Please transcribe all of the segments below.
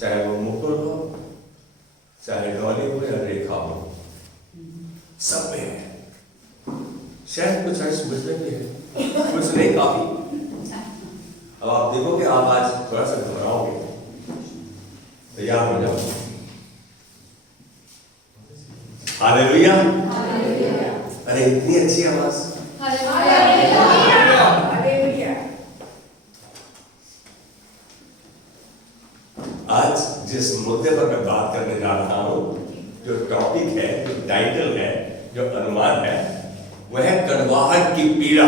चाहे वो मुकुल हो, चाहे डॉली हो या रेखा हो, सब में है। शायद कुछ अर्थ मुझ में भी है, कुछ नहीं काफी। अब आप देखोगे, आप आज थोड़ा सा घबराओगे, तैयार हो जाओ। हालेलुया। अरे इतनी अच्छी आवाज। आज जिस मुद्दे पर मैं बात करने जा रहा हूं, जो टॉपिक है, जो टाइटल है, जो अनुमान है, वह है कड़वाहट की पीड़ा।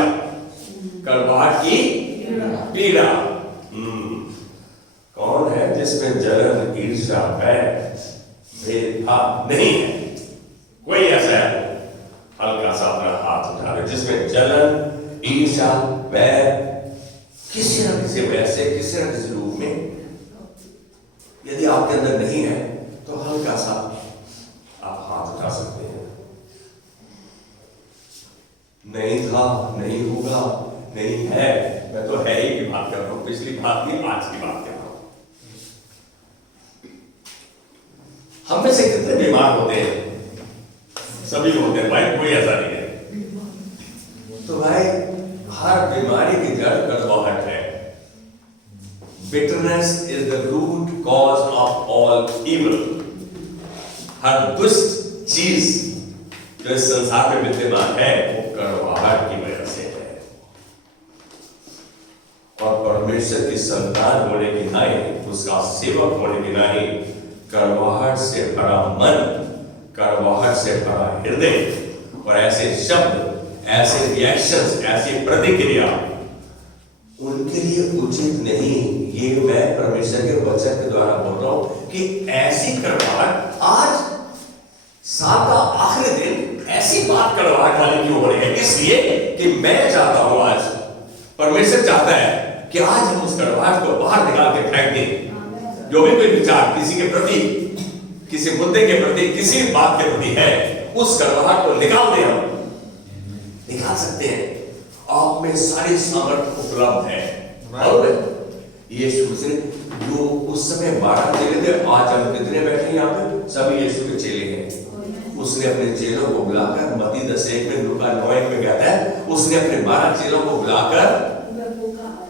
कड़वाहट की पीड़ा। कौन है जिसमें जलन, ईर्ष्या, बैर, भेदभाव नहीं है? कोई ऐसा है? हल्का सा अपना हाथ उठा ले जिसमें जलन, ईर्ष्या, बैर किसी न किसी वजह से, किसी न किसी रूप में यदि आपके अंदर नहीं है, तो हल्का सा आप हाथ उठा सकते हैं। नहीं था, नहीं होगा, नहीं है, मैं तो है ही की बात कर रहा हूं, पिछली बात नहीं, आज की बात कर रहा हूं। हम में से कितने बीमार होते हैं? सभी होते हैं भाई, कोई ऐसा नहीं है। तो भाई, हर बीमारी की जड़ कड़वाहट है। Bitterness is the root cause of all evil. हर दुष्ट चीज जो इस संसार में विद्यमान है, वो कड़वाहट की वजह से है। और परमेश्वर की संतान होने की नाई, उसका सेवक होने की नाई, कड़वाहट से भरा मन, कड़वाहट से भरा हृदय और ऐसे शब्द, ऐसे रिएक्शंस, ऐसी प्रतिक्रिया उनके लिए उचित नहीं। ये मैं परमेश्वर के वचन के द्वारा बोल रहा हूं कि ऐसी कड़वाहट आज साल का आखिरी दिन ऐसी बात कड़वाहट वाली क्यों हो रही है? इसलिए कि मैं चाहता हूं, आज परमेश्वर चाहता है कि आज हम उस कड़वाहट को बाहर निकाल के फेंक दें। जो भी कोई विचार किसी के प्रति, किसी मुद्दे के प्रति, किसी बात के प्रति है, उस कड़वाहट को निकाल दें। हम निकाल सकते हैं। आप में सारी सामर्थ्य उपलब्ध है। यीशु मसीह जो उस समय 12 चेले थे, आज हम कितने बैठे हैं यहाँ पे? सभी यीशु के चेले हैं। उसने अपने चेलों को बुलाकर, मत्ती 10:1 में, लूका 9:1 में कहता है, उसने अपने 12 चेलों को बुलाकर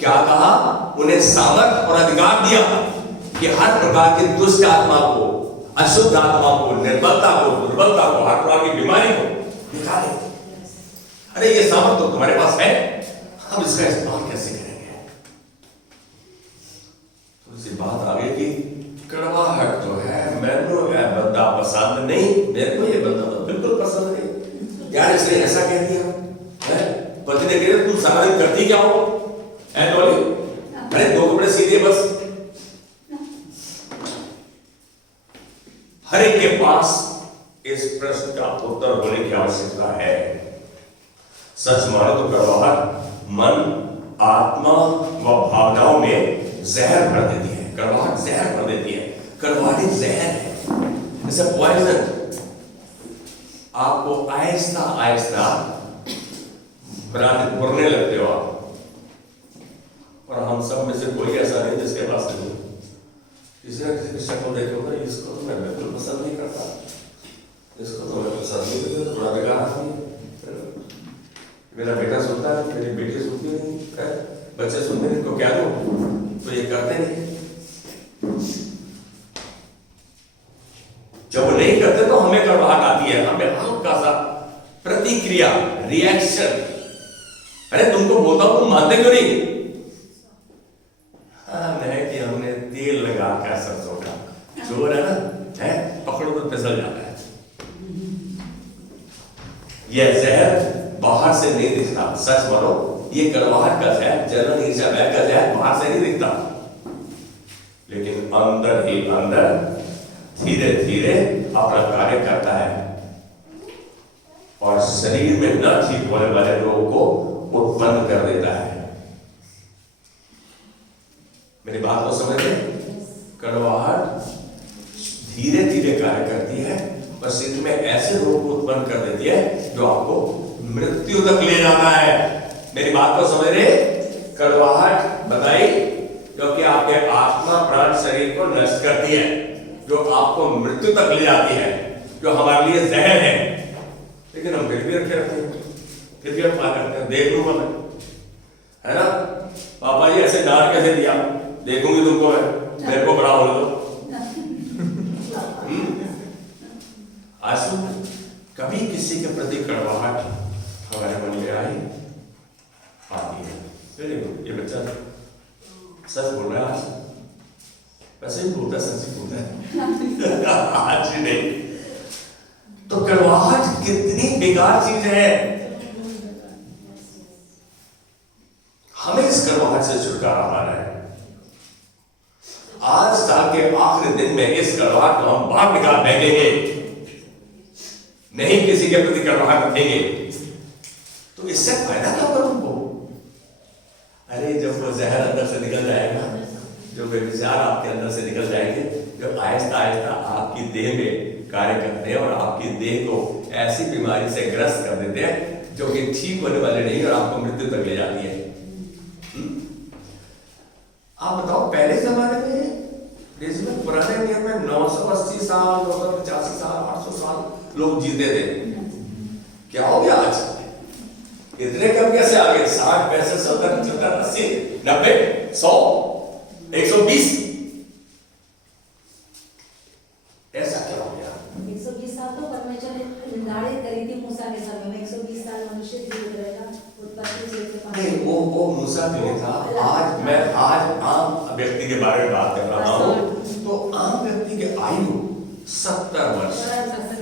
क्या कहा? उन्हें सामर्थ और अधिकार दिया कि हर प्रकार की दुष्ट आत्मा को, अशुद्ध आत्मा को, निर्बलता को, दुर्बलता को, हर प्रकार की बीमारी को निकाले। अरे ये सामर्थ तो तुम्हारे पास है, हम इसका इस्तेमाल कैसे करेंगे? तो इसी बात आ गई कि कड़वाहट तो है, मैंने यह बंदा पसंद नहीं, मेरे को ये बंदा बिल्कुल पसंद नहीं। यार इसने ऐसा कह दिया है, पति ने कहा तू सारा दिन करती क्या हो? अरे 2 कपड़े सीधे बस। हर एक के पास इस प्रश्न का उत्तर होने की आवश्यकता है। सच मानो तो कड़वाहट मन, आत्मा व भावनाओं में जहर भर देती है। कड़वाहट जहर भर देती है। कड़वाहट एक जहर है, जैसे पॉइजन। आपको आहिस्ता आहिस्ता बुरने लगते हो आप। और हम सब में से कोई ऐसा नहीं जिसके पास नहीं, किसी न किसी की शक्ल देखो, इसको तो मैं बिल्कुल पसंद नहीं करता, इसको तो मैं पसंद नहीं करता, थोड़ा बेकार आदमी। मेरा बेटा सुनता है, मेरी बेटी सुनती नहीं, बच्चे सुनते नहीं, तो क्या दूं? तो ये करते नहीं। जब वो नहीं करते तो हमें कड़वाहट आती है, हमें हल्का सा प्रतिक्रिया, रिएक्शन। अरे तुमको बोलता हूं, तुम मानते क्यों नहीं? नहीं कि हमने तेल लगा के सरसों का, जोर है ना, है पकड़ो तो फिसल जाता है। यह जहर बाहर से नहीं दिखता। सच मानो, ये कड़वाहट का जहर, जलन, ईर्ष्या, बैर का जहर बाहर से नहीं दिखता, लेकिन अंदर ही अंदर धीरे धीरे अपना कार्य करता है और शरीर में न ठीक होने वाले रोग को उत्पन्न कर देता है। मेरी बात को समझ रहे? कड़वाहट धीरे धीरे कार्य करती है और शरीर में ऐसे रोग को उत्पन्न कर देती है जो आपको मृत्यु तक ले जाता है। मेरी बात को समझ रहे? कड़वाहट बताई क्योंकि आपके आपके आत्मा प्राण शरीर को नष्ट करती है, जो आपको मृत्यु तक ले जाती है, जो हमारे लिए जहर है। लेकिन हम फिर भी रखे रहते हैं, फिर भी हम क्या करते हैं, देख लूंगा मैं, है ना, पापा जी ऐसे डांट कैसे दिया, देखूंगी तुमको मैं, मेरे को बड़ा होने दो। आंसू कभी किसी के प्रति कड़वाहट हमारे मन में आई आती है। ये बच्चा सच बोल रहा है, आज वैसे ही बोलता है, सच ही बोलता है आज ही नहीं। तो कड़वाहट कितनी बेकार चीज है, हमें इस कड़वाहट से छुटकारा पाना है। आज साल के आखिरी दिन में इस कड़वाहट को हम बाहर निकाल फेंकेंगे, नहीं किसी के प्रति कड़वाहट रखेंगे, तो इससे फायदा क्या होगा तुमको? अरे जब वो जहर अंदर से निकल जाएगा, जो विचार आपके अंदर से निकल जाएंगे, जो आहिस्ता आहिस्ता आपकी देह में कार्य करते हैं और आपकी देह को ऐसी बीमारी से ग्रस्त कर देते हैं जो कि ठीक होने वाले नहीं और आपको मृत्यु तक ले जाती है। आप बताओ, पहले जमाने में पुराने नियम में 980 साल, 985 साल, 800 साल लोग जीते थे। क्या हो गया आज? इतने कम कैसे आ गए? 60, 65, 70, 75, 80, 90, 100, 120, ऐसा क्या हो गया? 120 साल तो परमेश्वर ने निर्धारित करी थी मूसा के समय में, 120 साल मनुष्य जीवित रहेगा उत्पत्ति से नहीं, वो मूसा के लिए था। आज आम व्यक्ति के बारे में बात कर रहा हूँ, तो आम व्यक्ति की आयु 70 वर्ष,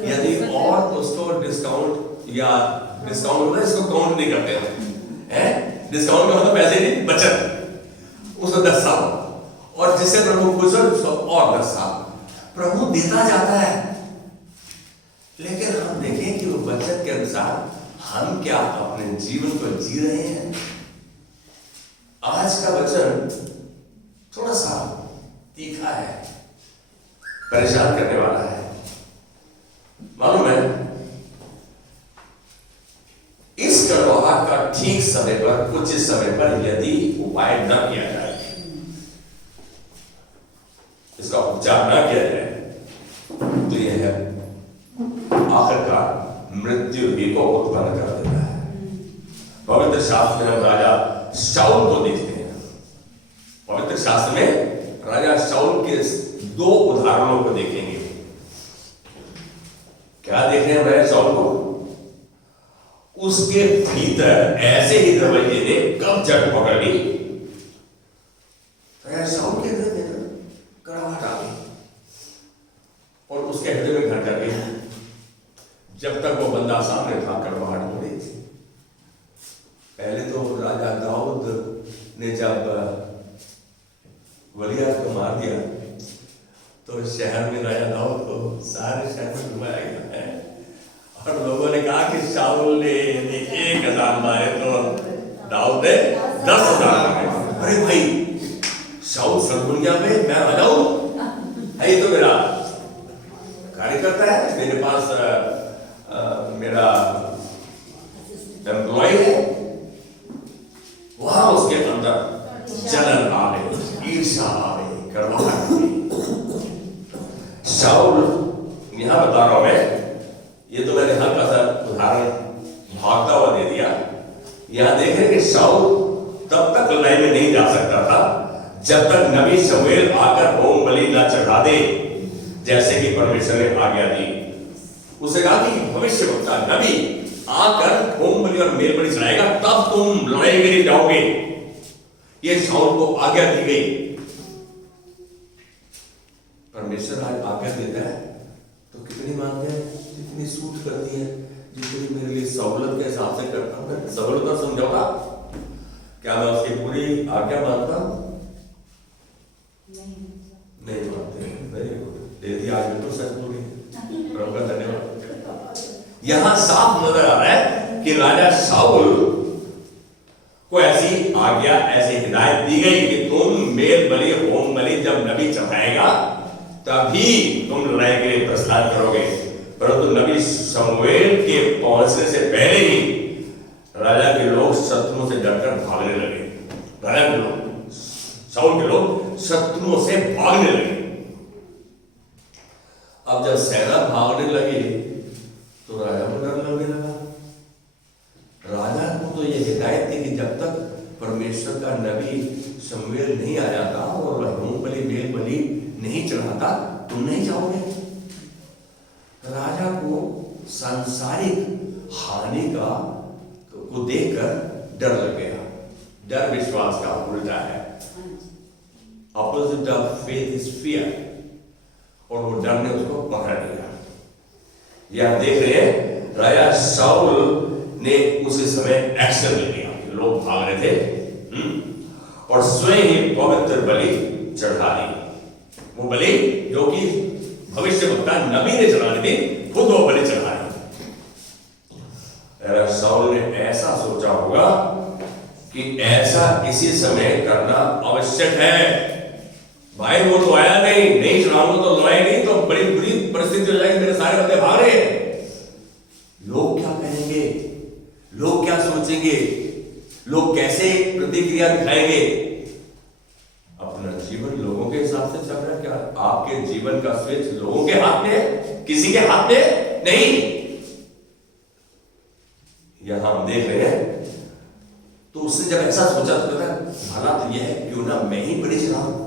यदि और उसको डिस्काउंट होता है, इसको काउंट नहीं करते हैं, डिस्काउंट का मतलब पैसे नहीं, बचत, उसको 10 साल, और जिससे प्रभु खुश हो उसको और 10 साल प्रभु देता जाता है। लेकिन हम देखें कि वो बचत के अनुसार हम क्या अपने जीवन को जी रहे हैं। आज का वचन थोड़ा सा तीखा है, परेशान करने वाला है। मालूम है, इस कड़वाहट का ठीक समय पर, उचित समय पर यदि उपाय न किया जाए, इसका उपचार न किया जाए, तो यह आखिरकार मृत्यु भी को उत्पन्न कर देता है। पवित्र शास्त्र में हम राजा शाऊल को देखते हैं। पवित्र शास्त्र में राजा शाऊल के 2 उदाहरणों को देखेंगे। क्या देख रहे हैं राजा शाऊल को? उसके भीतर ऐसे ही रवैये ने कब जड़ पकड़ ली, राजा शाऊल के हृदय में कड़वाहट आ गई और उसके हृदय में घर कर गई। जब तक वो बंदा सामने था, कड़वाहट हो रही थी। पहले तो राजा दाऊद ने जब गलियात को मार दिया, तो शहर में राजा दाऊद को सारे शहर में घुमाया गया है, और लोगों ने कहा कि शाऊल ने 1000 मारे तो दाऊद ने 10,000 मारे। अरे भाई, शाऊल सरगुनिया में मैं आ जाऊं, है ये तो मेरा कार्यकर्ता है, मेरे पास मेरा एम्प्लॉय है। वहां उसके अंदर जलन आ गई, ईर्ष्या आ गई, कड़वाहट आ गई। शाऊल, यहां बता रहा हूं मैं, ये तो मैंने हल्का सा उदाहरण भागता हुआ दे दिया। यहां देख रहे कि शाऊल तब तक लड़ाई में नहीं जा सकता था जब तक नबी शमूएल आकर होम बलि न चढ़ा दे, जैसे कि परमेश्वर ने आज्ञा दी। उसे कहा कि भविष्यवक्ता नबी आकर होम बलि और मेल बलि चढ़ाएगा, तब तुम लड़ाई के लिए जाओगे। ये शाऊल को आज्ञा दी गई। परमेश्वर आज आज्ञा देता है तो कितनी मानते हैं, जितनी सूट करती है, जितनी मेरे लिए सहूलत के हिसाब से करता हूं, सहूलत और समझौता, क्या मैं उसकी पूरी आज्ञा मानता हूं? नहीं मानते। दे दिया आज तो सच बोली, प्रभु का धन्यवाद। यहां साफ नजर आ रहा है कि राजा शाऊल को ऐसी आज्ञा, ऐसी हिदायत दी गई कि तुम मेल बलि, होम बलि जब नबी चढ़ाएगा तभी तुम लड़ाई के लिए प्रस्थान करोगे। परंतु नबी शमूएल के पहुंचने से पहले ही राजा के लोग शत्रुओं से डरकर भागने लगे। राजा के लोग, शाऊल के लोग शत्रुओं से भागने लगे। अब जब सेना भागने लगी तो राजा को डर लगने लगा। राजा को तो ये हिदायत थी कि जब तक परमेश्वर का नबी शमूएल नहीं आ जाता और होम बलि मेल बलि नहीं चढ़ाता तुम नहीं जाओगे। राजा को सांसारिक हानि का को देखकर डर लग गया। डर विश्वास का उल्टा है। Opposite of faith is fear. और वो डर ने उसको पकड़ लिया। यह देख रहे हैं राजा शाऊल ने उसी समय एक्शन ले लिया। लोग भाग रहे थे और स्वयं ही पवित्र बलि चढ़ा दी। वो बलि जो कि भविष्यवक्ता नबी ने चढ़ानी थी, खुद वो बलि चढ़ा दी। शाऊल ने ऐसा सोचा होगा कि ऐसा इसी समय करना आवश्यक है। भाई वो तो आया नहीं चढ़ाऊंगा तो लड़ाई नहीं तो बड़ी बुरी परिस्थिति हो जाएगी। मेरे सारे बंदे भाग रहे हैं। लोग क्या कहेंगे, लोग क्या सोचेंगे, लोग कैसे प्रतिक्रिया दिखाएंगे। अपना जीवन लोगों के हिसाब से चल रहा है क्या? आपके जीवन का स्विच लोगों के हाथ में है, किसी के हाथ में नहीं। यहां हम देख रहे हैं तो उसने जब ऐसा सोचा तो भला तो यह है क्यों ना मैं ही बलि चढ़ाऊं।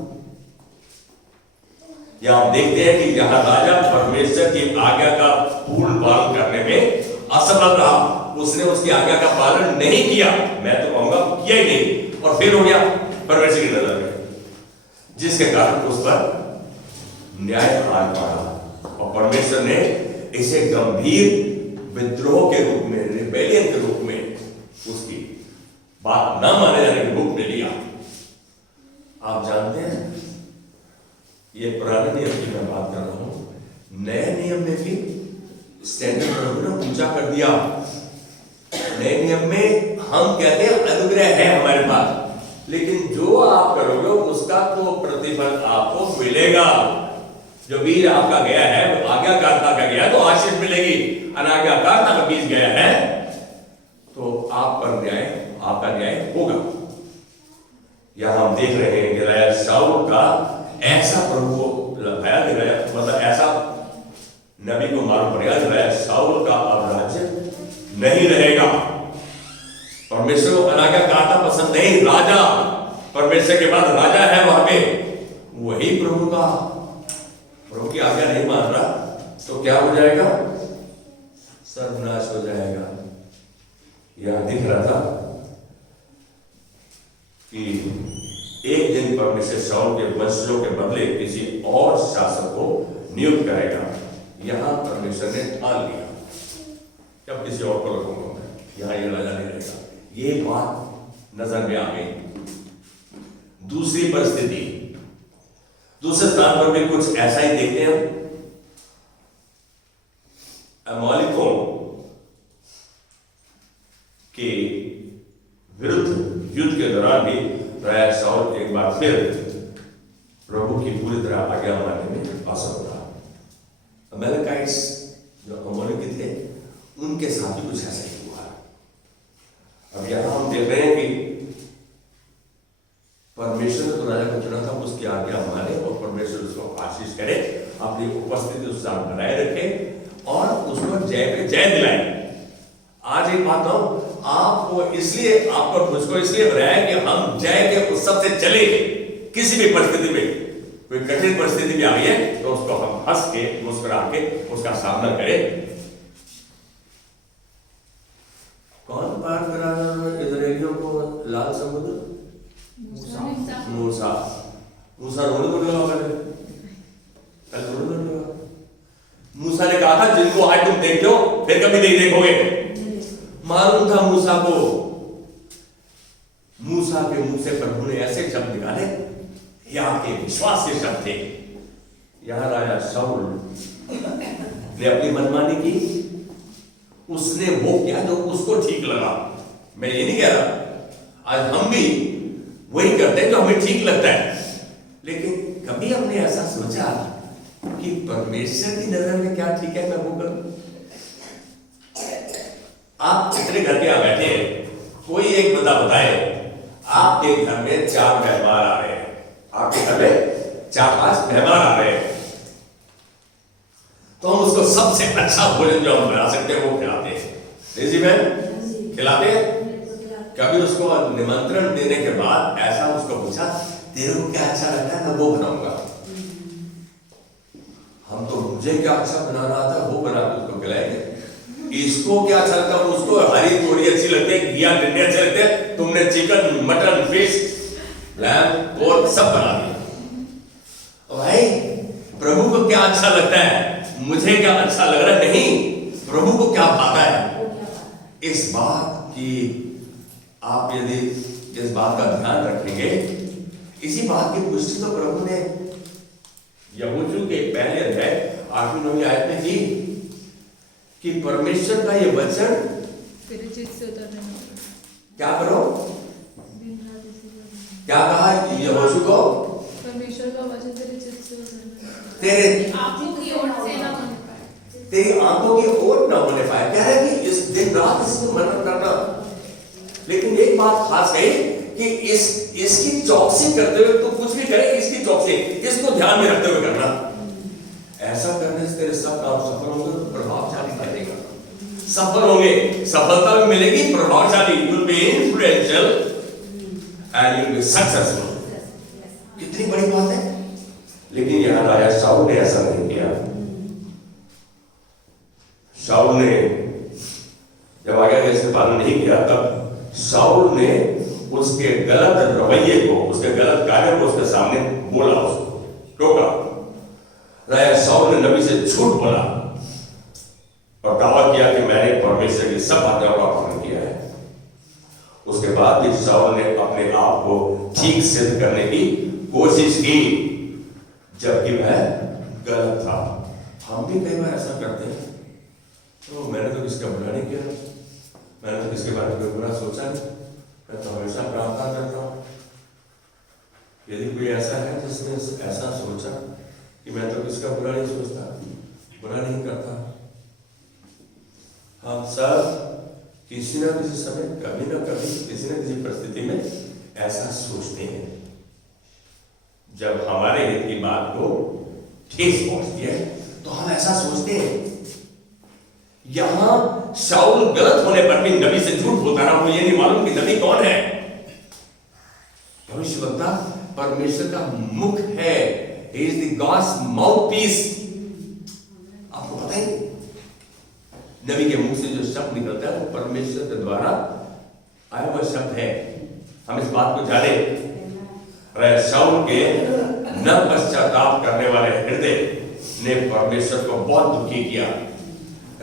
यहां हम देखते हैं कि यहां राजा परमेश्वर की आज्ञा का पूर्ण पालन करने में असफल रहा। उसने उसकी आज्ञा का पालन नहीं किया। मैं तो कहूंगा किया ही नहीं और फिर हो गया परमेश्वर की नजर में, जिसके कारण उस पर न्याय आन पड़ा और परमेश्वर ने इसे गंभीर विद्रोह के रूप में, रिबेलियन के रूप में, उसकी बात न माने जाने के रूप में लिया। आप जानते हैं ये पुराने नियम की मैं बात कर रहा हूं। नए नियम में भी स्टैंडर्ड प्रभु ने पूजा कर दिया। नए नियम में हम कहते हैं अनुग्रह है हमारे पास, लेकिन जो आप करोगे उसका तो प्रतिफल आपको मिलेगा। जो बीज आपका गया है वो आज्ञाकारिता का गया तो आशीष मिलेगी। अनाज्ञाकारिता का बीज गया है तो आप पर न्याय, आपका न्याय होगा। यहां हम देख रहे हैं कि राजा शाऊल का ऐसा प्रभु को लगाया गया, मतलब ऐसा नबी को मालूम पड़ेगा कि राजा शाऊल का अब राज्य नहीं रहेगा। परमेश्वर को अनाज्ञाकारिता पसंद नहीं। राजा परमेश्वर के बाद राजा है वहां पे, वही प्रभु की आज्ञा नहीं मान रहा तो क्या हो जाएगा? सर्वनाश हो जाएगा। यह दिख रहा था कि एक दिन परमेश्वर शाऊल के वंशजों के बदले किसी और शासक को नियुक्त करेगा। यहां परमेश्वर ने ठान लिया जब किसी और को रखूंगा मैं, यहां ये राजा नहीं रहेगा। ये बात नजर में आ गई। दूसरी परिस्थिति, दूसरे स्थान पर भी कुछ ऐसा ही देखते हैं। अमालेकियों के विरुद्ध युद्ध के दौरान भी राजा शाऊल एक बार फिर प्रभु की पूरी तरह आज्ञा मानने में असफल रहा। अमालेकाइट्स जो अमालेकी थे उनके साथ भी कुछ ऐसा ही हुआ। अब यहां हम देख रहे हैं कि परमेश्वर ने तो राजा को चुना था, उसकी आज्ञा माने और परमेश्वर उसको आशीष करे, अपनी उपस्थिति उस साथ बनाए रखे और उसको जय पे जय दिलाए। आज एक बात कहूं, आपको इसलिए, आपको मुझको इसलिए बनाया कि हम जय के उत्सव से चले। किसी भी परिस्थिति में कोई कठिन परिस्थिति भी आ गई है तो उसको हम हंस के मुस्कुरा के उसका सामना करें। कौन पार करा इजराइलियों को लाल समुद्र? मूसा रोने लगा। मूसा ने कहा था जिनको आज तुम देखते हो फिर कभी नहीं देखोगे। मालूम था मूसा को। मूसा के मुंह से प्रभु ने ऐसे शब्द निकाले, ये आपके विश्वास के शब्द थे। यहां राजा शाऊल ने अपनी मनमानी की, उसने वो किया जो उसको ठीक लगा। मैं ये नहीं कह रहा, आज हम भी वही करते हैं जो हमें ठीक लगता है, लेकिन कभी हमने ऐसा सोचा कि परमेश्वर की नजर में क्या ठीक है मैं वो करूं? आप कितने घर के यहां बैठे हैं, कोई एक बंदा बताए आपके घर में 4 मेहमान आ रहे हैं, आपके घर में 4-5 मेहमान आ रहे हैं, तो हम उसको सबसे अच्छा भोजन जो हम बना सकते हैं वो खिलाते हैं। जी बहन, खिलाते हैं। कभी उसको निमंत्रण देने के बाद ऐसा उसको पूछा, तेरे को क्या अच्छा लगता है, मैं वो बनाऊंगा। हम तो मुझे क्या अच्छा बनाना आता है वो बना के उसको खिलाएंगे। इसको क्या अच्छा लगता है, उसको हरी तोड़ी अच्छी लगती है, घिया टिंडे अच्छे लगते हैं, तुमने chicken, mutton, fish, lamb, pork सब बना दिया। भाई प्रभु को क्या अच्छा लगता है, मुझे क्या अच्छा लग रहा है, नहीं, प्रभु को क्या भाता है। इस बात की आप यदि इस बात का ध्यान रखेंगे, इसी बात की पुष्टि तो प्रभु ने यहोशू के पहले अध्याय 8-9 आयत में की कि परमेश्वर का ये वचन तेरे चित्त से उतरने ना दे। क्या करो, दिन रात इसी पर। क्या कहा यहोशू को, परमेश्वर का वचन तेरे चित्त से उतरने ना दे। तेरे आंखों की ओर से ना होने पाए। तेरी आंखों की ओर न होने पाए। कह रहे कि इस दिन रात इसको मनन करना। लेकिन एक बात खास है कि इसकी चौकसी करते हुए तो कुछ भी करे, इसकी चौकसी, इसको ध्यान में रखते हुए करना। ऐसा करने से तेरे सब काम सफल होंगे, प्रभावशाली बनेगा, सफल होंगे, सफलता भी मिलेगी, प्रभावशाली, you will be influential and you will be successful. कितनी बड़ी बात है। लेकिन यहां राजा शाऊल ने ऐसा नहीं किया। शाऊल ने जब आज्ञा का इसका पालन नहीं किया, तब शाऊल ने उसके गलत रवैये को, उसके गलत कार्य को उसके सामने बोला, उसको टोका। राजा शाऊल ने नबी से झूठ बोला और दावा किया कि मैंने परमेश्वर की सब आज्ञाओं का पालन किया है। उसके बाद भी शाऊल ने अपने आप को ठीक सिद्ध करने की कोशिश की, जबकि वह गलत था। हम भी कई बार ऐसा करते हैं, तो मैंने तो किसका बुरा नहीं किया, मैंने तो किसके बारे में बुरा सोचा नहीं, मैं तो हमेशा प्रार्थना करता हूँ। यदि कोई ऐसा है जिसने ऐसा सोचा कि मैं तो किसका बुरा नहीं सोचता, बुरा नहीं करता, हम सब किसी ना किसी समय, कभी ना कभी, किसी ना किसी परिस्थिति में ऐसा सोचते हैं। जब हमारे हित की बात को ठेस पहुंचती है तो हम ऐसा सोचते हैं। यहां शाऊल गलत होने पर भी नबी से झूठ बोलता रहा। वो ये नहीं मालूम कि नबी कौन है। भविष्यवक्ता परमेश्वर का मुख है, he is the God's mouthpiece। आपको पता है नबी के मुख से जो शब्द निकलता है वो परमेश्वर के द्वारा आया हुआ शब्द है। हम इस बात को जाने। शाऊल के न पश्चाताप करने वाले हृदय ने परमेश्वर को बहुत दुखी किया।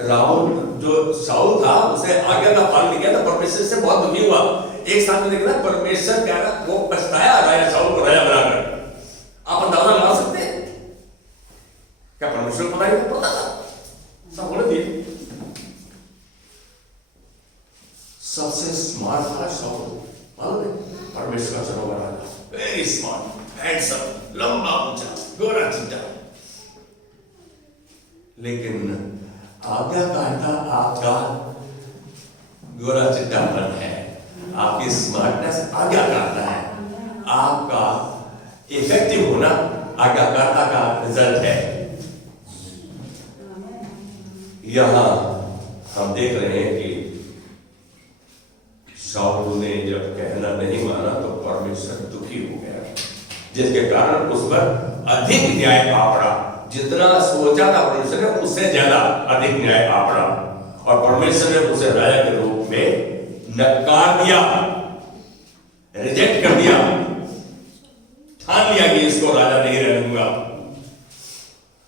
राहुल जो शाऊल था उसे आज्ञा का पालन नहीं किया था, परमेश्वर से बहुत दुखी हुआ। एक साथ में देखना, परमेश्वर क्या रहा, वो पछताया राजा शाऊल को राजा बनाकर। आप अंदाजा लगा सकते हैं क्या परमेश्वर को नहीं पता था? सब बोले दिए। सबसे स्मार्ट था शाऊल, मालूम है, परमेश्वर का चुना हुआ राजा, वेरी स्मार्ट, हैंडसम, लंबा ऊंचा, गोरा चिट्टा। लेकिन आज्ञाकारिता आपका गोरा चिट्टापन है, आपकी स्मार्टनेस आज्ञाकारिता है, आपका इफेक्टिव होना आज्ञाकारिता का रिजल्ट है। यहां हम देख रहे हैं कि शाऊल ने जब कहना नहीं माना तो परमेश्वर दुखी हो गया, जिसके कारण उस पर अधिक न्याय आ पड़ा। जितना सोचा था परमेश्वर ने उससे ज्यादा अधिक न्याय आ पड़ा और परमेश्वर ने उसे राजा के रूप में नकार दिया, रिजेक्ट कर दिया, ठान लिया कि इसको राजा नहीं रहने दूंगा।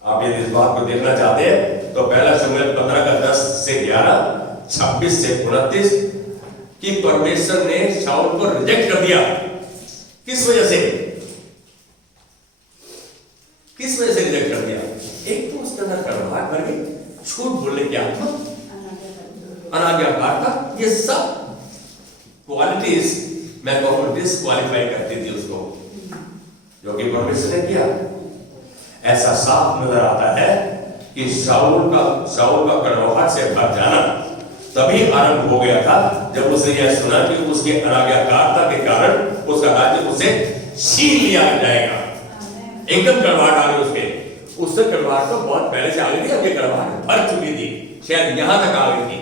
आप यदि इस बात को देखना चाहते हैं तो पहला शमूएल 15 का 10 से 11, 26 से 29 कि परमेश्वर ने शाऊल को रिजेक्ट कर दिया। किस वजह से? किस वजह से रिजेक्ट कर दिया? एक तो उसके अंदर कड़वाहट भर गई, झूठ बोलने की आत्मा, अनाज्ञाकारिता, ये सब क्वालिटीज मैं कहूं डिस्क्वालीफाई करती थी उसको, जो कि परमेश्वर ने किया। ऐसा साफ नजर आता है कि शाऊल का कड़वाहट से भर जाना तभी आरंभ हो गया था जब उसने यह सुना कि उसके अनाज्ञाकारिता के कारण उसका राज्य उसे छीन लिया जाएगा। एकदम कड़वाहट आ गई उसके, उससे कड़वाहट तो बहुत पहले से आ गई थी, अब ये कड़वाहट भर चुकी थी, शायद यहां तक आ गई थी।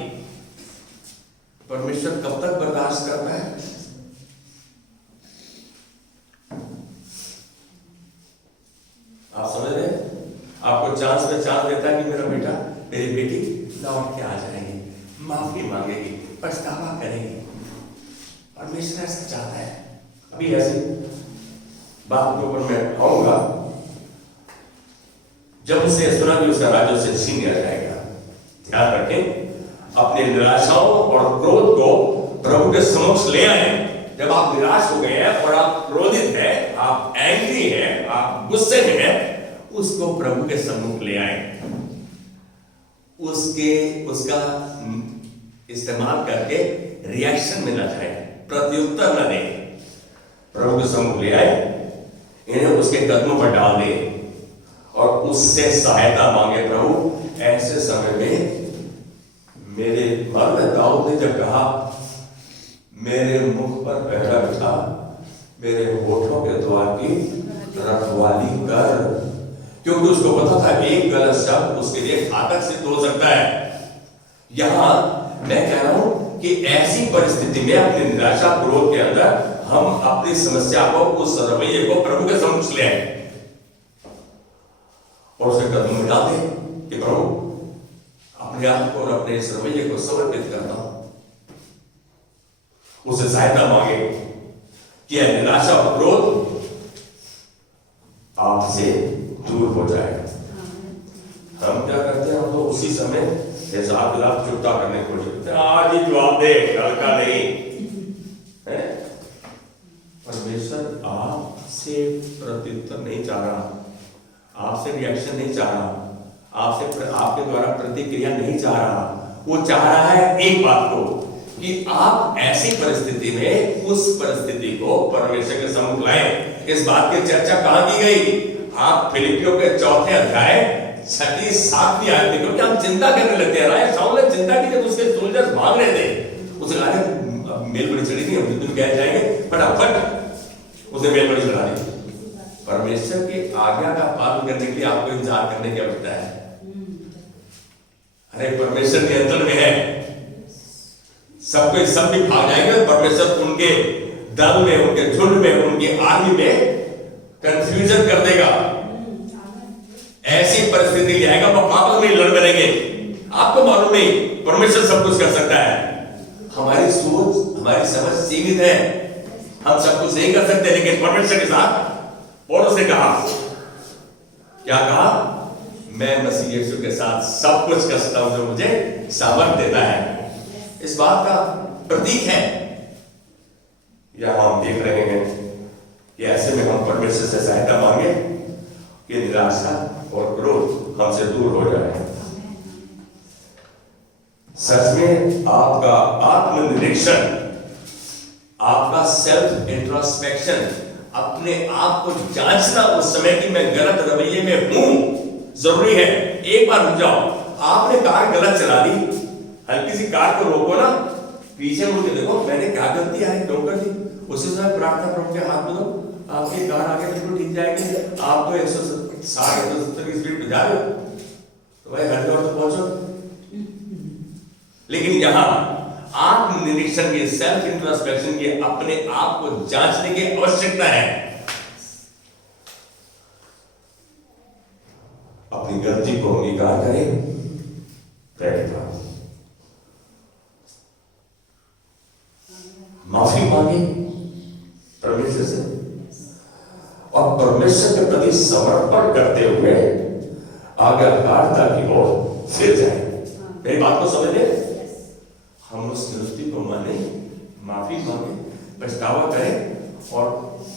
परमेश्वर कब तक बर्दाश्त करता है? आप समझ रहे हैं? आपको चांस पे चांस देता है कि मेरा बेटा, मेरी बेटी लौट के आ जाएगी, माफी मांगेगी, पछतावा करेगी। परमेश्वर ऐसा चाहता है। अभी ऐसी बात के ऊपर मैं आऊंगा, जब उसे सुना कि उसका राज्य से छीन लिया जाएगा। ध्यान रखें, अपने निराशाओं और क्रोध को प्रभु के समक्ष ले आए। जब आप निराश हो गए हैं और आप क्रोधित हैं, आप एंग्री हैं, आप गुस्से में हैं, उसको प्रभु के सम्मुख ले आए। उसका इस्तेमाल करके रिएक्शन में न जाए, प्रत्युत्तर न दे। प्रभु के सम्मुख ले आए, इन्हें उसके कदमों पर डाल दे और उससे सहायता मांगे। प्रभु, ऐसे समय में मेरे मर्द दाऊद ने जब कहा, मेरे मुख पर पहरा बिठा, मेरे होठों के द्वार की रखवाली कर, क्योंकि उसको पता था एक गलत शब्द उसके लिए घातक सिद्ध हो सकता है। यहां मैं कह रहा हूं कि ऐसी परिस्थिति में अपनी निराशा क्रोध के अंदर हम अपनी समस्या को, उस रवैये को प्रभु के समक्ष ले आए और उसे कदम में डाल दें कि प्रभु, अपने आप को और अपने इस रवैये को समर्पित करता हूं। उसे सहायता मांगे कि यह निराशा और क्रोध आपसे दूर हो जाएगा। हम क्या करते हैं? हम तो उसी समय हिसाब किताब चुकता करने की कोशिश करते हैं, आज ही जवाब दे, कल का नहीं है। परमेश्वर आपसे प्रत्युत्तर नहीं चाह रहा, आपसे रिएक्शन नहीं चाह रहा, आपसे आपके द्वारा प्रतिक्रिया नहीं चाह रहा। वो चाह रहा है एक बात को, कि आप ऐसी परिस्थिति में उस परिस्थिति को परमेश्वर के सम्मुख लाएं। इस बात की चर्चा कहां की गई? आप फिलिपियों के 4 अध्याय 6-7 आयत देखो कि हम चिंता करने लगते हैं। राजा शाऊल ने चिंता की जब उसके सोल्जर्स भाग रहे थे। उसने कहा मेल बड़ी चढ़ी थी, हम युद्ध कह जाएंगे, फटाफट उसने मेल बड़ी चढ़ा दी। परमेश्वर की आज्ञा का पालन करने के लिए आपको इंतजार करने की आवश्यकता है। अरे परमेश्वर नियंत्रण में है, सबके सब भी भाग जाएंगे। परमेश्वर उनके दल में, उनके झुंड में, उनकी आर्मी में कंफ्यूजन कर देगा। ऐसी परिस्थिति ले आएगा, वो आपस में लड़ मरेंगे। आपको मालूम नहीं, परमेश्वर सब कुछ कर सकता है। हमारी सोच, हमारी समझ सीमित है, हम सब कुछ नहीं कर सकते। लेकिन परमेश्वर के साथ पौलुस ने कहा, क्या कहा? मैं मसीह यीशु के साथ सब कुछ कर सकता हूं जो मुझे सामर्थ देता है। इस बात का प्रतीक है यहां हम देख रहे हैं कि ऐसे में हम परमेश्वर से सहायता मांगे कि निराशा और क्रोध हमसे दूर हो जाए। सच में आपका आत्मनिरीक्षण, आपका सेल्फ इंट्रोस्पेक्शन, अपने आप को जांचना उस समय कि मैं गलत रवैये में हूं, जरूरी है। एक बार रुक जाओ, आपने कार गलत चला दी, हल्की सी कार को रोको ना, पीछे मुड़ के देखो मैंने क्या गलती है, क्यों कर दी। उसी समय प्रार्थना प्रभु के हाथ में दो, आपकी कार आगे बिल्कुल ठीक जाएगी। आप तो 160-170 की स्पीड पे जा रहे हो, तो भाई हर जगह तो पहुंचो। लेकिन यहां आत्मनिरीक्षण की, सेल्फ इंट्रोस्पेक्शन की, अपने आप को जांचने की आवश्यकता है। अपनी गलती को अंगीकार करें, माफी मांगे परमेश्वर से और परमेश्वर के प्रति समर्पण करते हुए आज्ञाकारिता की ओर फिर जाए। मेरी बात को समझ ले, हम उस गलती को माने, माफी मांगे, पछतावा करें और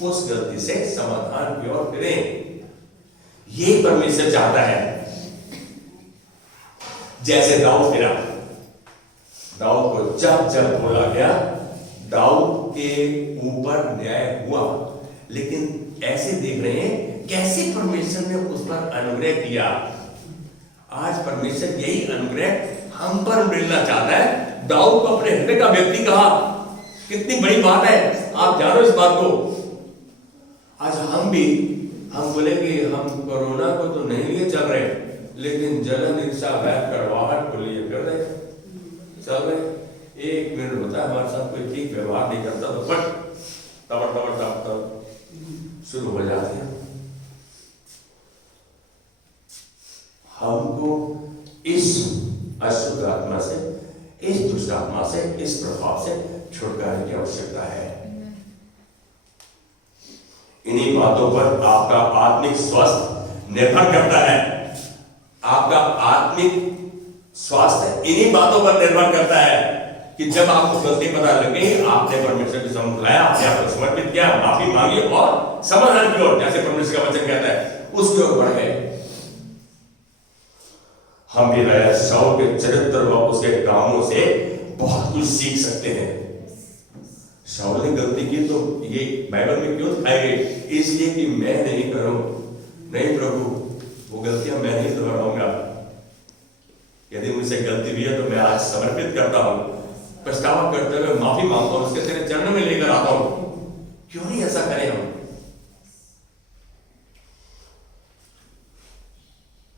उस गलती से समाधान की ओर फिरें। ये परमेश्वर चाहता है। जैसे दाऊद फिरा, दाऊद को जब जब बोला गया, दाऊद के ऊपर न्याय हुआ। लेकिन ऐसे देख रहे हैं कैसे परमेश्वर ने उस पर अनुग्रह किया। आज परमेश्वर यही अनुग्रह हम पर मिलना चाहता है। दाऊद को अपने हृदय का व्यक्ति कहा, कितनी बड़ी बात है, आप जानो इस बात को। आज हम बोले कि हम कोरोना को तो नहीं लिए चल रहे, लेकिन जलन, ईर्ष्या, वैर, कड़वाहट को लिए कर रहे चल रहे। 1 मिनट होता है हमारे साथ कोई ठीक व्यवहार नहीं करता तो फट तब शुरू हो जाते हैं। हमको इस अशुद्ध आत्मा से, इस दुष्ट आत्मा से, इस प्रभाव से छुटकारे की आवश्यकता है। इन्हीं बातों पर आपका आत्मिक स्वास्थ्य निर्भर करता है। आपका आत्मिक स्वास्थ्य इन्हीं बातों पर निर्भर करता है कि जब आपको गलती पता लग गई, आपने परमेश्वर के सामने बुलाया, आपने आपको समर्पित किया, माफी मांगी और समाधान की ओर, जैसे परमेश्वर का वचन कहता है, उसकी ओर बढ़ गए। हम भी शाऊल के चरित्र व उसके कामों से बहुत कुछ सीख सकते हैं। शाऊल ने गलती की तो ये बाइबल में क्यों दिखाई गई? इसलिए कि मैं नहीं करूं। नहीं प्रभु, वो गलतियां मैं नहीं दोहराऊंगा। यदि मुझसे गलती हुई है तो मैं आज समर्पित करता हूं, पछतावा करते हुए माफी मांगता हूं, उसके तेरे चरणों में लेकर आता हूं। क्यों नहीं ऐसा करें हम?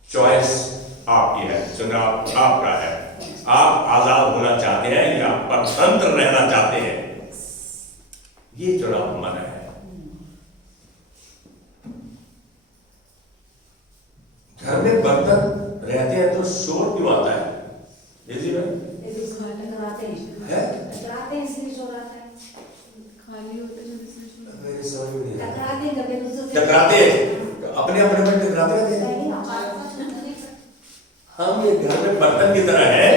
चॉइस आपकी है, चुनाव आपका है। आप आजाद होना चाहते हैं या परतंत्र रहना चाहते हैं, ये चुनाव हमारा है। घर में बर्तन रहते हैं तो शोर क्यों आता है? जी मैम, टकराते हैं इसलिए शोर आता है। खाली होते हैं जिसमें मेरे समझ में नहीं आता। टकराते हैं अपने अपने में टकराते हैं। हम ये घर में बर्तन की तरह है,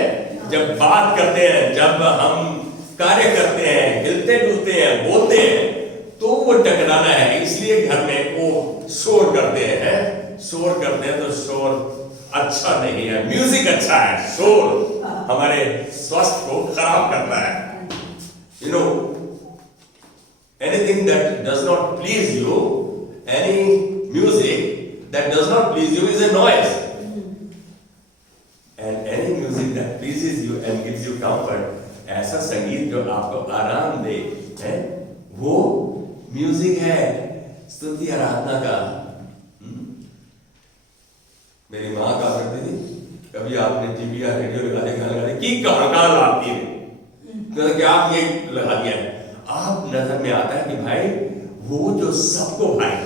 जब बात करते हैं, जब हम कार्य करते हैं, हिलते डुलते हैं, बोलते हैं, तो वो टकराना है। इसलिए घर में वो शोर करते हैं। शोर करते हैं तो शोर अच्छा नहीं है। म्यूजिक अच्छा है, शोर हमारे स्वास्थ्य को खराब करता है। You know, anything that does not please you, any music that does not please you is a noise. And any music that pleases you and gives you comfort, ऐसा संगीत जो आपको आराम दे, है वो म्यूजिक है, स्तुति आराधना का। मेरी माँ कहा करती थी, कभी आपने टीवी या रेडियो लगा दिया, गाना गा की कहाँ लाती है, तो क्या आप ये लगा दिया है? आप नजर में आता है कि भाई वो जो सबको भाई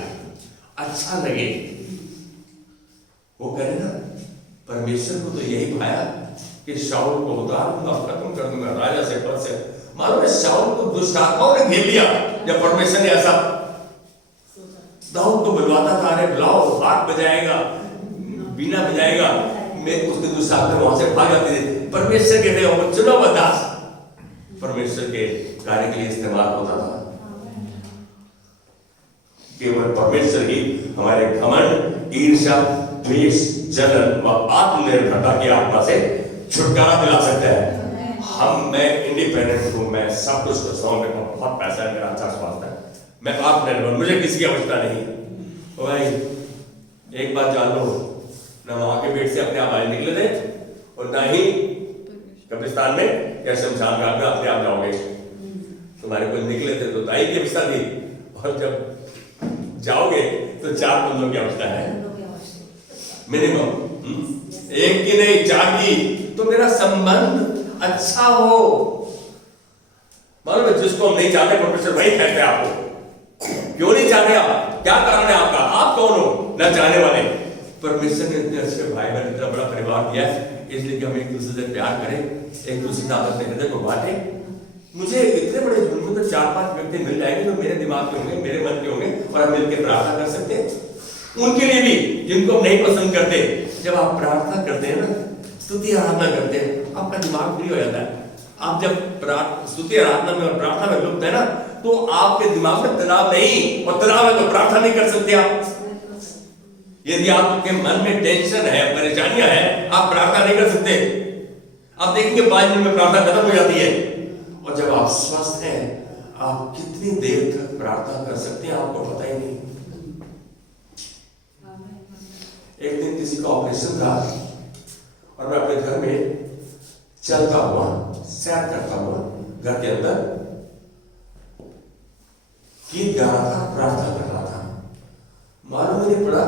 अच्छा लगे वो करे ना। परमेश्वर को तो यही भाया कि शाऊल को उतार दूंगा, खत्म कर दूंगा राजा से, पद से। मालूम है शाऊल को दुष्ट आत्माओं ने घेर लिया। जब परमेश्वर ने ऐसा दाऊद को बुलवाता था, अरे बुलाओ, हाथ बजाएगा, बीना बजाएगा, मैं उसके दुष्ट आत्मा वहां से भाग जाते थे। परमेश्वर के लिए चुनो बदास परमेश्वर के कार्य के लिए इस्तेमाल होता था। केवल परमेश्वर ही हमारे घमंड, ईर्ष्या, द्वेष, जलन व आत्मनिर्भरता की आत्मा से छुटकारा दिला सकता है। मैं इंडिपेंडेंट हूं, मैं सब कुछ करता हूं, मेरे को बहुत पैसा है, मेरा अच्छा स्वास्थ्य है, मैं आत्मनिर्भर, मुझे किसी की आवश्यकता नहीं। तो भाई एक बात जान लो, ना वहां के पेट से अपने आप आए निकले थे और ना ही कब्रिस्तान में या शमशान घाट में अपने आप जाओगे। तुम्हारे को निकले थे तो दाई की अवस्था थी, और जब जाओगे तो 4 बंदों की अवस्था है मिनिमम, एक की नहीं 4 की। तो मेरा संबंध अच्छा हो। मालूम है जिसको हम नहीं चाहते परमेश्वर वही कहते हैं आपको। क्यों नहीं चाहते आप? क्या कारण है आपका? आप कौन हो न चाहने वाले? परमेश्वर ने इतने अच्छे भाई बहन, इतना बड़ा परिवार दिया है, इसलिए कि हम एक दूसरे से प्यार करें, एक दूसरे से अपने हृदय को बांटे। मुझे इतने बड़े झुंड में तो 4-5 व्यक्ति मिल जाएंगे जो मेरे दिमाग के होंगे, मेरे मन के होंगे, और हम मिलकर प्रार्थना कर सकते हैं उनके लिए भी जिनको हम नहीं पसंद करते। जब आप प्रार्थना करते हैं ना, स्तुति आराधना करते हैं, आपका दिमाग फ्री हो जाता है। आप जब स्तुति आराधना में और प्रार्थना में डूबते हैं ना, तो आपके दिमाग में तनाव नहीं, और तनाव है तो प्रार्थना नहीं कर सकते आप। यदि आपके मन में टेंशन है, परेशानियां हैं, आप प्रार्थना नहीं कर सकते। आप देखेंगे 5 मिनट में प्रार्थना खत्म हो जाती है। और जब आप स्वस्थ हैं, आप कितनी देर तक प्रार्थना कर सकते हैं आपको पता ही नहीं। एक दिन किसी का ऑपरेशन था और मैं अपने घर में चलता हुआ, सैर करता हुआ घर के अंदर गीत गा रहा था, प्रार्थना कर रहा था। मालूम ही नहीं पड़ा।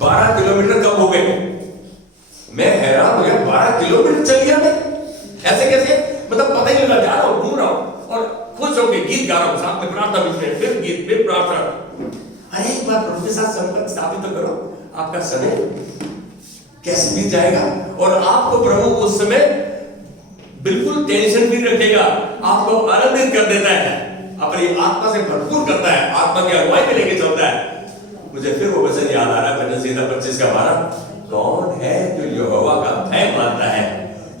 12 किलोमीटर कब हो गए? मैं हैरान हो गया, 12 किलोमीटर चल गया मैं, ऐसे कैसे? मतलब पता ही नहीं लगा, जा रहा हूँ, घूम रहा हूँ और खुश होकर गीत गा रहा हूँ, साथ में प्रार्थना बीच में, फिर गीत, फिर प्रार्थना। अरे एक बार प्रभु के साथ संपर्क स्थापित तो करो, आपका समय कैसे बीत जाएगा। और आपको प्रभु उस समय बिल्कुल टेंशन भी रखेगा, आपको आनंदित कर देता है, अपनी आत्मा से भरपूर करता है, आत्मा की अगुवाई में लेके चलता है। मुझे फिर वो वचन याद आ रहा है, भजन संहिता 25 का 12, कौन है जो यहोवा का भय मानता है,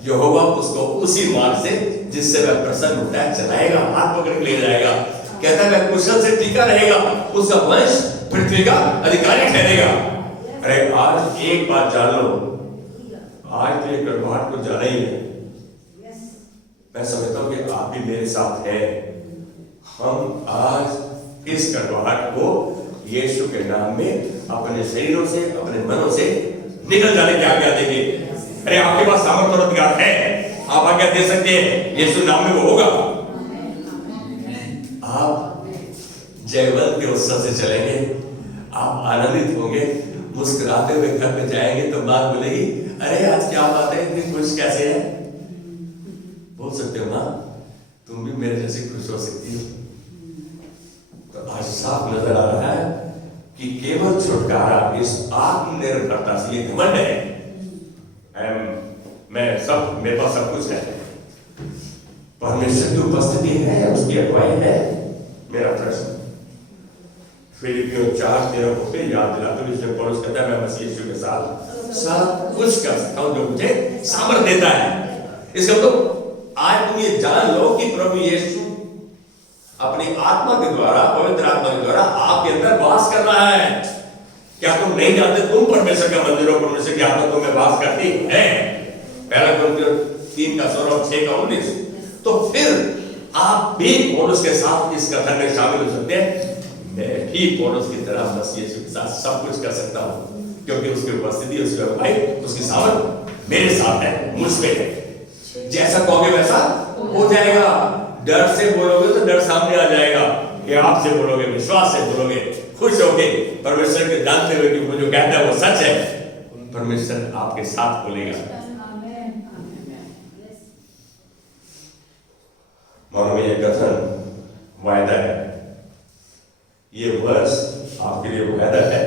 यहोवा उसको उसी मार्ग से जिससे वह प्रसन्न होता है चलाएगा, हाथ पकड़ के ले जाएगा। कहता है वह कुशल से टीका रहेगा, उसका वंश पृथ्वी का अधिकारी ठहरेगा। अरे आज एक बात जान लो, आज तो ये कड़वाहट को जाना ही है। मैं समझता हूं कि आप भी मेरे साथ है। हम आज इस कड़वाहट को यीशु के नाम में अपने शरीरों से, अपने मनों से निकल जाने की आज्ञा देंगे। अरे आपके पास सामर्थ्य और अधिकार है, आप आज्ञा दे सकते हैं, यीशु नाम में वो होगा। आप जयवंत के उत्सव से चलेंगे, आप आनंदित होंगे, मुस्कुराते हुए घर में जाएंगे तो मां बोलेगी, अरे आज क्या बात है, इतनी खुश कैसे है? बोल सकते हो मां, तुम भी मेरे जैसे खुश हो सकती हो। तो आज साफ नजर आ रहा है कि केवल छुटकारा इस आत्मनिर्भरता से, ये घमंड है मैं सब, मेरे पास सब कुछ है, परमेश्वर की उपस्थिति है, उसकी अगुवाई है। मेरा प्रश्न फिलिपियों 4:13 को फिर याद दिलाते हुए इसमें पौलुस कहता है, मैं मसीह यीशु के साथ सब कुछ कर सकता हूं जो मुझे सामर्थ देता है। इसका मतलब आज तुम ये जान लो कि प्रभु यीशु अपनी आत्मा के द्वारा, पवित्र आत्मा के द्वारा आपके अंदर वास कर रहा है। क्या तुम नहीं जानते तुम परमेश्वर का मंदिर हो, परमेश्वर की आत्मा तुम्हें वास करती है? पहला कुरिन्थियों 3:16-19। तो फिर आप भी पौलुस के साथ इस कथन में शामिल हो सकते हैं, मैं भी पौलुस की तरह मसीह यीशु के साथ सब कुछ कर सकता हूं, क्योंकि उसकी उपस्थिति, उसकी अगुवाई, उसकी सामर्थ मेरे साथ है, मुझ में है। जैसा कहोगे वैसा हो जाएगा। डर से बोलोगे तो डर सामने आ जाएगा, कि आपसे बोलोगे, विश्वास से बोलोगे, खुश होगे, परमेश्वर के जानते हुए कि वो जो कहता है वो सच है, परमेश्वर आपके साथ बोलेगा। मानो ये कथन वायदा है, ये वर्ष आपके लिए वायदा है,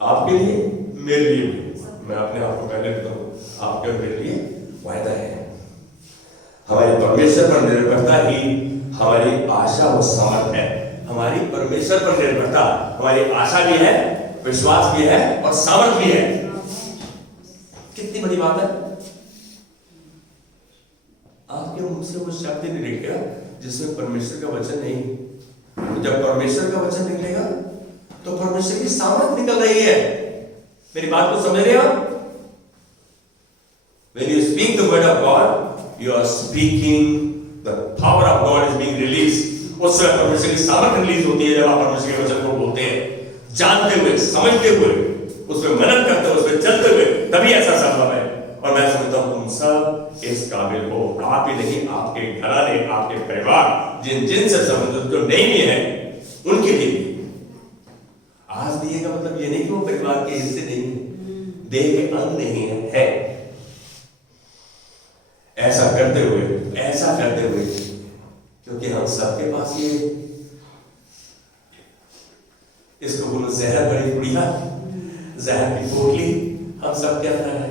आपके लिए, मेरे लिए भी। मैं अपने आप को पहले बताऊं, आपके और मेरे लिए वायदा है। हमारी परमेश्वर पर निर्भरता ही हमारी आशा और सामर्थ है। हमारी परमेश्वर पर निर्भरता हमारी आशा भी है, विश्वास भी है और सामर्थ भी है। कितनी बड़ी बात है। आपके मुंह से वो शब्द नहीं निकलेगा जिसमें परमेश्वर का वचन नहीं। जब परमेश्वर का वचन निकलेगा तो परमेश्वर की सामर्थ निकल रही है। मेरी बात को समझ रहे हो? When you speak the word of God, you are speaking, the power of God is being released. उस समय परमेश्वर की सामर्थ रिलीज होती है जब आप परमेश्वर के वचन को बोलते हैं, जानते हुए, समझते हुए, उसमें मनन करते हुए, उसमें चलते हुए, तभी ऐसा संभव है। और मैं समझता हूं तुम सब इस काबिल हो। आप ही नहीं, आपके घराने, आपके परिवार, जिन जिन से संबंधित जो नहीं भी है, उनके लिए आज दिए का मतलब ये नहीं कि वो परिवार के हिस्से नहीं है, देह के अंग नहीं है। ऐसा करते हुए क्योंकि हम सबके पास ये, इसको बोलो जहर भरी गुड़िया, जहर की पोटली हम सब के अंदर है।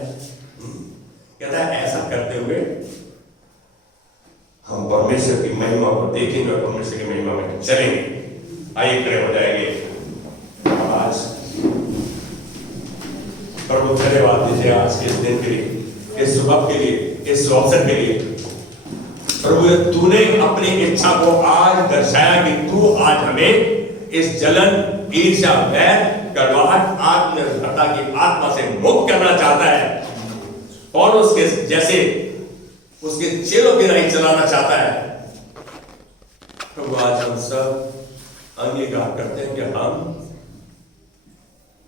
कहता है ऐसा करते हुए हम परमेश्वर की महिमा को देखेंगे और परमेश्वर की महिमा में चलेंगे। आइए खड़े हो जाएंगे। आज प्रभु धन्यवाद दीजिए आज के इस दिन के लिए, इस सुबह के लिए, इस अवसर के लिए। प्रभु तूने अपनी इच्छा को आज दर्शाया कि तू आज हमें इस जलन, ईर्ष्या, वैर, कड़वाहट, आत्मनिर्भरता की आत्मा से मुक्त करना चाहता है और उसके जैसे उसके चेलों की राह चलाना चाहता है। प्रभु आज हम सब अंगीकार करते हैं कि हम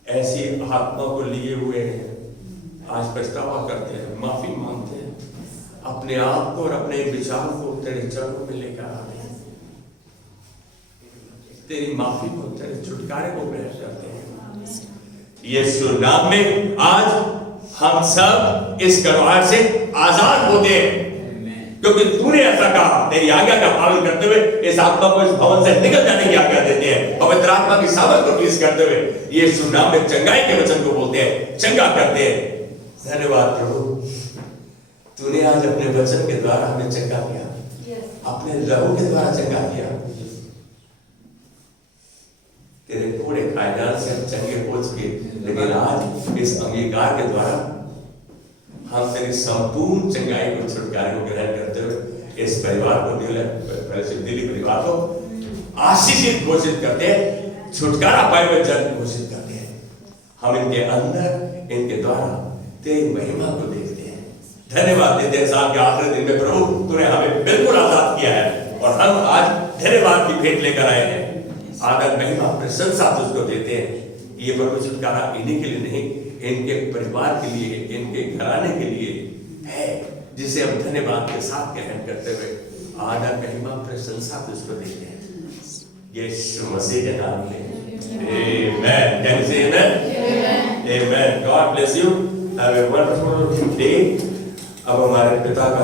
ऐसी आत्मा को लिए हुए हैं। आज पछतावा करते हैं, माफी मांगते हैं, अपने आप को और अपने विचार को तेरे चरणों में लेकर आते हैं। तेरी माफी को, तेरे छुटकारे को ग्रहण करते हैं। यीशु नाम में आज हम सब इस कड़वाहट से आजाद होते हैं, क्योंकि तूने ऐसा कहा। तेरी आज्ञा का पालन करते हुए इस आत्मा को इस भवन से निकल जाने की आज्ञा देते हैं। पवित्र आत्मा की सामर्थ को रिलीज करते हुए यीशु नाम में चंगाई के वचन को बोलते हैं, चंगा करते हैं। धन्यवाद प्रभु, तूने आज अपने वचन के द्वारा हमें चंगा किया, अपने लहू के द्वारा चंगा किया। तेरे पूरे कायनात से हम चंगे हो चुके, लेकिन आज इस अंगीकार के द्वारा हम तेरी संपूर्ण चंगाई को, छुटकारे को ग्रहण करते हुए इस परिवार को, दिल्ली परिवार को आशीषित घोषित करते हैं, छुटकारा पाए हुए जन घोषित करते हैं। हम इनके अंदर, इनके द्वारा तेरी महिमा को देखते हैं। धन्यवाद देते हैं साल के आखिरी दिन में प्रभु, तूने हमें बिल्कुल आजाद किया है और हम आज धन्यवाद की भेंट लेकर आए हैं। आदर, महिमा, प्रशंसा तुझको देते हैं। ये प्रभु छुटकारा इन्हीं के लिए नहीं, इनके परिवार के लिए, इनके घराने के लिए है, जिसे हम धन्यवाद के साथ ग्रहण करते हुए आदर, महिमा, प्रशंसा तुझको देते हैं यीशु मसीह के नाम में। Amen. Can you say amen? Amen. God bless you. Have a wonderful day. अब हमारे पिता का